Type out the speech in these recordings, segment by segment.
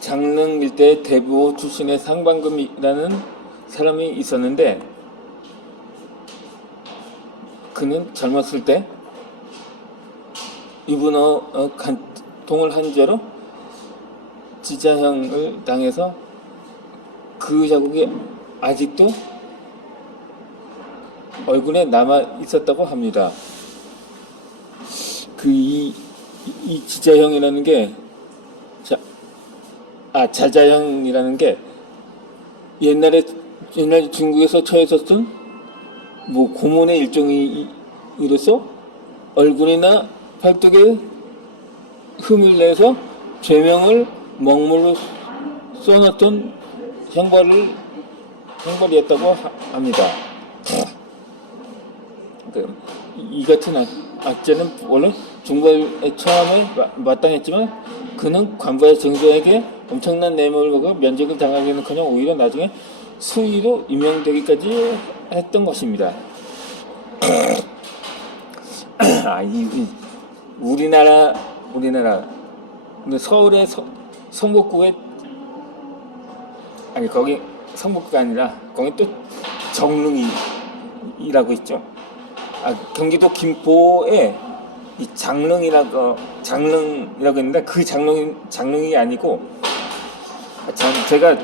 장릉 일대 대부 출신의 상반금이라는 사람이 있었는데, 그는 젊었을 때 유분어 간통을 한 죄로 지자형을 당해서 그 자국이 아직도 얼굴에 남아 있었다고 합니다. 이 지자형이라는 게, 자자형이라는 게 옛날 중국에서 처했었던 고문의 일종이로서 얼굴이나 팔뚝에 흠을 내서 죄명을 먹물로 써놨던 형벌이었다고 합니다. 이 같은 악죄는 원래 중국에 처음에 마땅했지만 그는 관부의 정조에게 엄청난 뇌물을 먹어 면직을 당하기는커녕 오히려 나중에 수위로 임명되기까지 했던 것입니다. 우리나라 서울의 성북구에, 거기 성북구가 아니라 거기 또 정릉이라고 있죠. 경기도 김포에 이 장릉이라고 있는데, 그 장릉이 아니고, 제가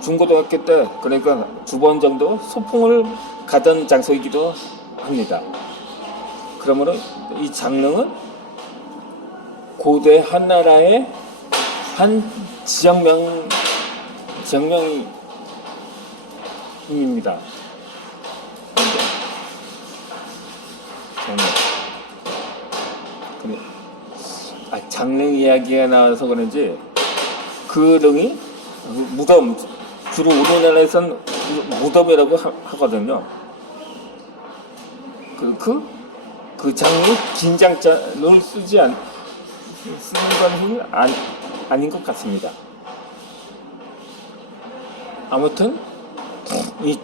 중고등학교 때, 그러니까 두 번 정도 소풍을 가던 장소이기도 합니다. 그러므로 이 장릉은 고대 한나라의 한 지역명입니다. 장릉 이야기가 나와서 그런지 그 릉이 무덤, 주로 우리나라에선 무덤이라고 하거든요. 그 장릉이 긴장자를 쓰는 것은 아닌 것 같습니다. 아무튼 이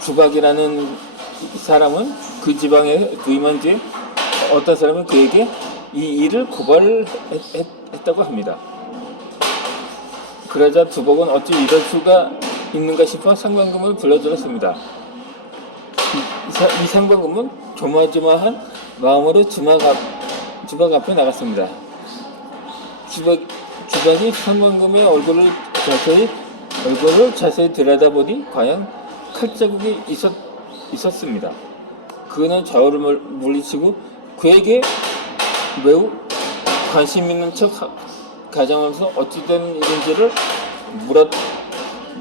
주박이라는 사람은 그 지방에 부임한 뒤에 어떤 사람은 그에게 이 일을 고발을 했다고 합니다. 그러자 주박은 어찌 이럴 수가 있는가 싶어 상관금을 불러들었습니다. 이 상관금은 조마조마한 마음으로 주박 앞에 나갔습니다. 주박이 상관금의 얼굴을 자세히 들여다보니 과연 칼자국이 있었습니다. 그는 좌우를 물리치고 그에게 매우 관심 있는 척 가정하면서 어찌 된 일인지를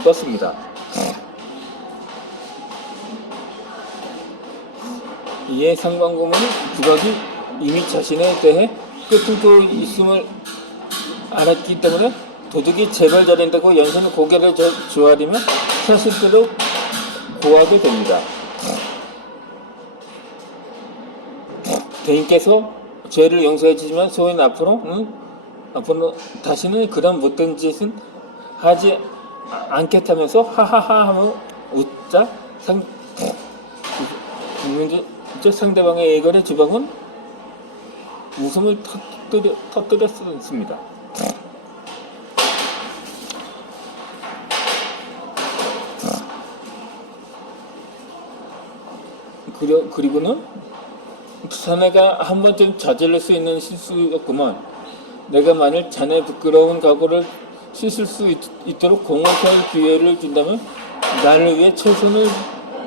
물었습니다. 이에 상관금은 주박이 이미 자신에 대해 꿰뚫고 있음을 알았기 때문에 도둑이 제발 저린다고 연신의 고개를 조아리며 사실대로 고하게 됩니다. 대인께서 죄를 용서해 주지만 소인 앞으로 다시는 그런 못된 짓은 하지 않겠다면서 하하하 하며 웃자 상대방의 예결에 주박은 웃음을 터뜨렸습니다. 그리고는 자네가 한 번쯤 저지를 수 있는 실수였구먼. 내가 만일 자네 부끄러운 각오를 씻을 수 있도록 공헌할 기회를 준다면 나를 위해 최선을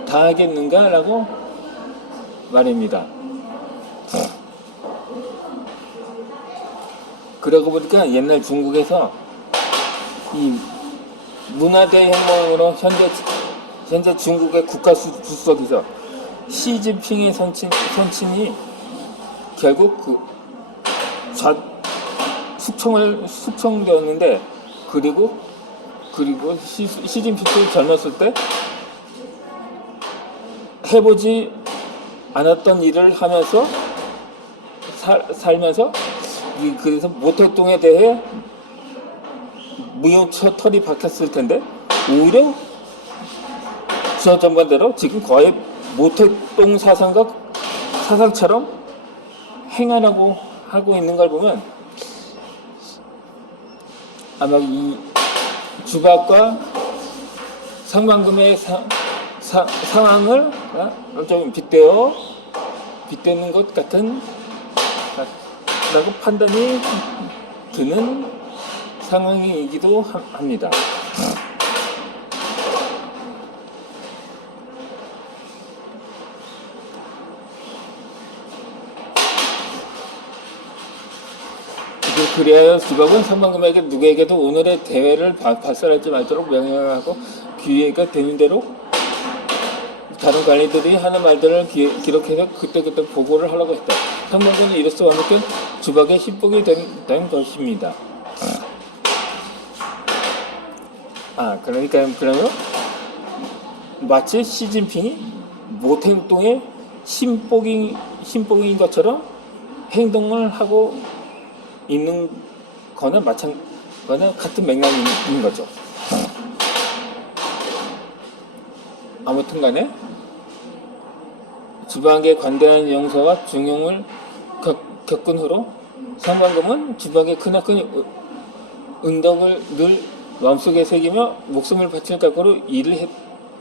다하겠는가? 라고 말입니다. 그러고 보니까 옛날 중국에서 이 문화대혁명으로 현재 중국의 국가주석이죠. 시진핑의 선친이 결국 숙청되었는데, 그리고 시진핑도 젊었을 때 해보지 않았던 일을 하면서 살면서 그래서 모택동에 대해 무용처털이 박혔을 텐데, 오히려 저 전반대로 지금 거의 모택동 사상처럼 행하라고 하고 있는 걸 보면 아마 이 주박과 상반금의 상황을 좀 빗대는 것 같은 라고 판단이 드는 상황이기도 합니다. 그리하여 주박은 상반금에게 누구에게도 오늘의 대회를 발설하지 말도록 명령하고 기회가 되는 대로 다른 관리들이 하는 말들을 기록해서 그때그때 보고를 하라고 했다. 상반금은 이로써 완벽한 주박의 신복이 된 것입니다. 그러면 마치 시진핑이 모택동의 신복인 것처럼 행동을 하고 있는 거나 같은 맥락인 거죠. 아무튼 간에 주박의 관대한 용서와 중용을 겪은 후로 상반금은 주박의 크나큰 은덕을 늘 마음속에 새기며 목숨을 바칠 각오로 일을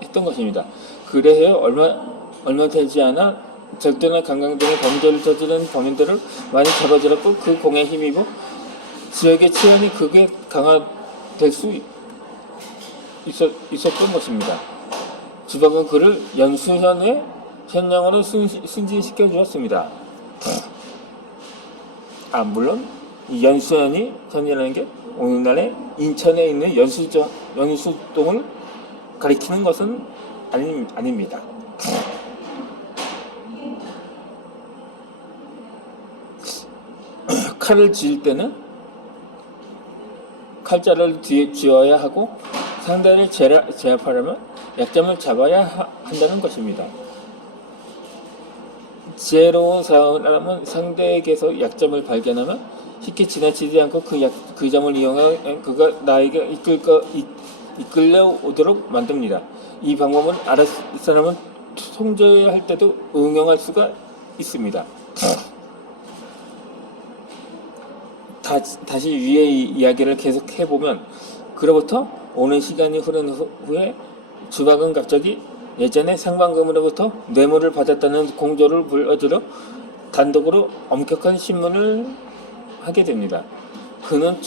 했던 것입니다. 그래야 얼마 되지 않아 절도나 강간 등의 범죄를 저지른 범인들을 많이 잡아들었고 그 공에 힘입어 지역의 치안이 크게 강화될 수 있었던 것입니다. 주박은 그를 연수현의 현령으로 승진시켜 주었습니다. 물론 이 연수현이라는 게 오늘날의 인천에 있는 연수동을 가리키는 것은 아닙니다. 칼을 쥐을 때는 칼자를 뒤에 쥐어야 하고 상대를 제압하려면 약점을 잡아야 한다는 것입니다. 지혜로운 사람은 상대에게서 약점을 발견하면 쉽게 지나치지 않고 그 점을 이용해 그가 나에게 이끌려오도록 만듭니다. 이 방법은 알았을 사람은 통제할 때도 응용할 수가 있습니다. 다시 위의 이야기를 계속 해보면 그로부터 오랜 시간이 흐른 후에 주박은 갑자기 예전에 상반금으로부터 뇌물을 받았다는 공조를 불러들여 단독으로 엄격한 신문을 하게 됩니다. 그는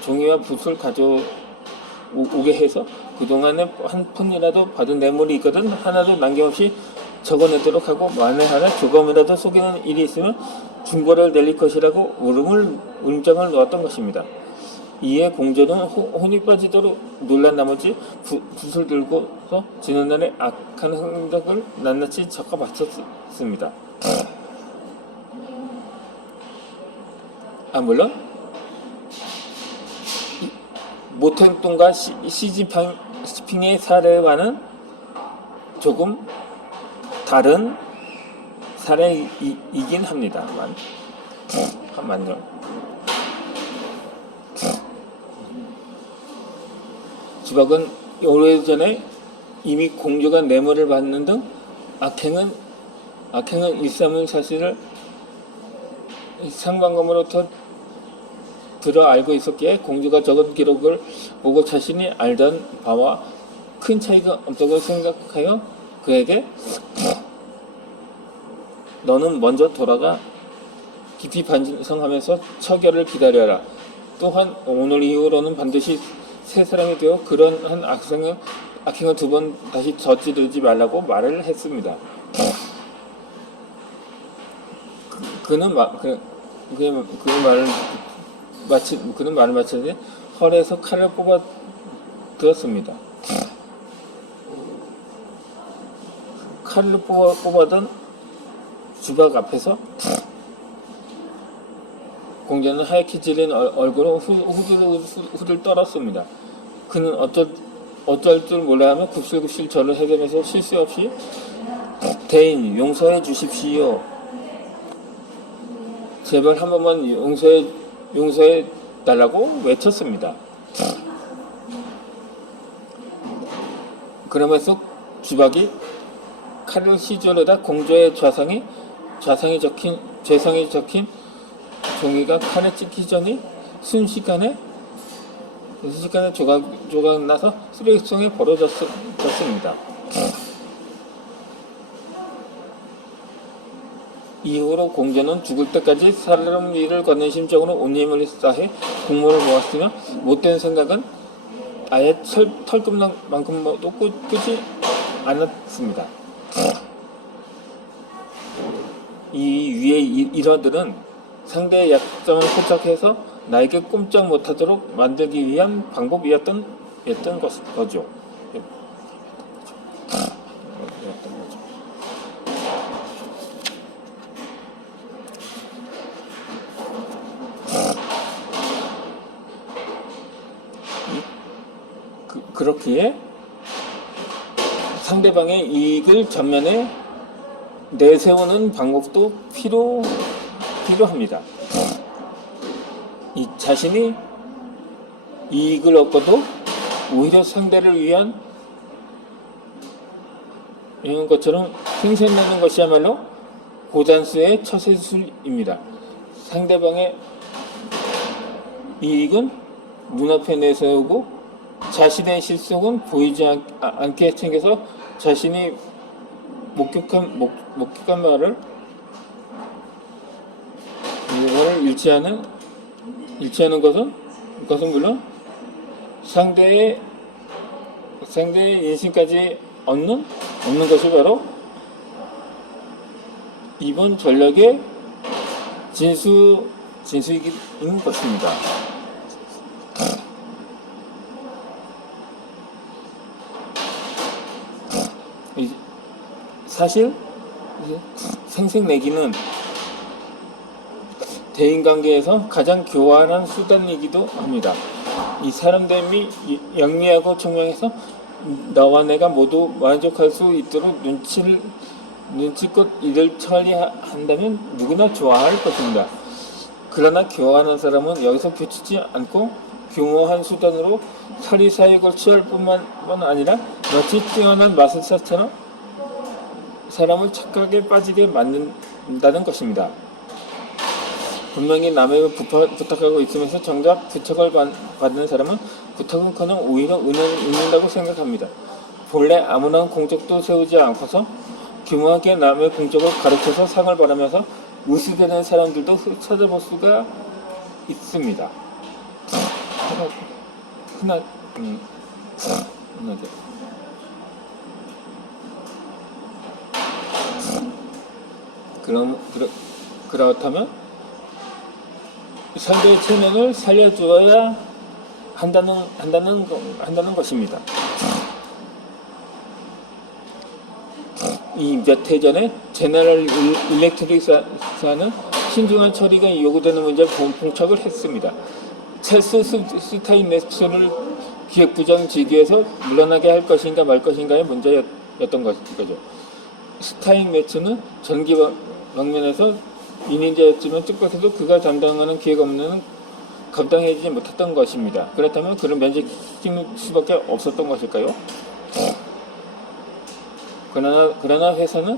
종이와 붓을 가져오게 해서 그동안에 한 푼이라도 받은 뇌물이 있거든 하나도 남김없이 적어내도록 하고 만에 하나 조금이라도 속이는 일이 있으면 중고를 내릴 것이라고 울음장을 놓았던 것입니다. 이에 공조는 혼이 빠지도록 놀란 나머지 붓을 들고서 지는 날의 악한 흔적을 낱낱이 적어 바쳤습니다. 물론 모택동과 시진핑의 사례와는 조금 다른 사례이긴 합니다만 주박은 오래전에 이미 공조가 뇌물을 받는 등 악행은 일삼은 사실을 상반금으로부터 들어 알고 있었기에 공조가 적은 기록을 보고 자신이 알던 바와 큰 차이가 없다고 생각하여 그에게 너는 먼저 돌아가 깊이 반성하면서 처결을 기다려라. 또한 오늘 이후로는 반드시 새 사람이 되어 그런 한 악행을 두 번 다시 저지르지 말라고 말을 했습니다. 그는 말을 마치더니 허리에서 칼을 뽑아 들었습니다. 칼을 뽑아던 주박 앞에서 공자는 하얗게 질린 얼굴로 후들 떨었습니다. 그는 어쩔 줄 몰라하며 굽실굽실 절을 해대면서 실수 없이 대인 용서해 주십시오. 제발 한 번만 용서해 달라고 외쳤습니다. 그러면서 주박이 칼을 휘두르다 공조의 죄상이 적힌 종이가 칸에 찍기 전이 순식간에 조각 나서 쓰레기통에 버려졌습니다. 이후로 공자는 죽을 때까지 사람 일을 걷는 심정으로 온 힘을 다해 공물을 모았으며 못된 생각은 아예 털끝만큼도 끄지 않았습니다. 이 위의 일화들은 상대의 약점을 포착해서 나에게 꼼짝 못하도록 만들기 위한 방법이었던 거죠. 그렇기에 상대방의 이익을 전면에 내세우는 방법도 필요합니다. 이 자신이 이익을 얻고도 오히려 상대를 위한 이런 것처럼 생생내는 것이야말로 고단수의 처세술입니다. 상대방의 이익은 눈앞에 내세우고 자신의 실속은 보이지 않게 챙겨서 자신이 목격한 말을 이거를 일치하는 것은 물론 상대의 인신까지 얻는 것이 바로 이번 전략의 진수인 것입니다. 사실 생색내기는 대인관계에서 가장 교활한 수단이기도 합니다. 이 사람됨이 영리하고 총명해서 너와 내가 모두 만족할 수 있도록 눈치껏 일을 처리한다면 누구나 좋아할 것입니다. 그러나 교활한 사람은 여기서 그치지 않고 교모한 수단으로 사리사욕을 취할 뿐만 아니라 마치 뛰어난 마술사처럼 사람을 착각에 빠지게 만든다는 것입니다. 분명히 남에게 부탁하고 있으면서 정작 부탁을 받는 사람은 부탁은커녕 오히려 은혜를 입는다고 생각합니다. 본래 아무런 공적도 세우지 않고서 교묘하게 남의 공적을 가르쳐서 상을 바라면서 의수되는 사람들도 찾아볼 수가 있습니다. 흔하게. 그렇다면 상대의 체면을 살려주어야 한다는 것입니다. 이 몇 해 전에 제너럴 일렉트릭사는 신중한 처리가 요구되는 문제에 봉착을 했습니다. 찰스 스타인메츠를 기획부장 직위에서 물러나게 할 것인가 말 것인가의 문제였던 거죠. 스타인메츠는 전기 방면에서 인인자였지만 뜻밖에도 그가 담당하는 기획 업무는 감당하지 못했던 것입니다. 그렇다면 그를 면직시킬 수밖에 없었던 것일까요? 그러나 회사가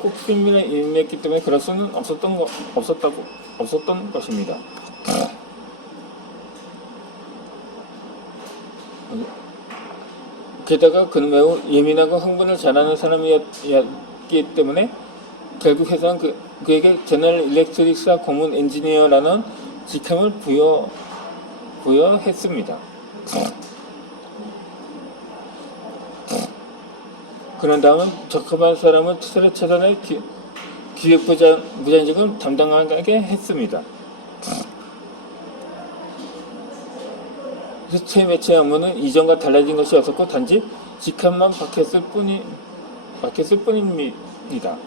꼭 필요한 일이었기 때문에 그럴 수는 없었던 것입니다. 게다가 그는 매우 예민하고 흥분을 잘하는 사람이었기 때문에 결국 회사는 그에게 제너럴 일렉트릭사 고문 엔지니어라는 직함을 부여했습니다. 그런 다음은 적합한 사람을 투자를 찾아내 기획부장직을 담당하게 했습니다. 스테이매치의 업무는 이전과 달라진 것이 없었고 단지 직함만 바뀌었을 뿐입니다.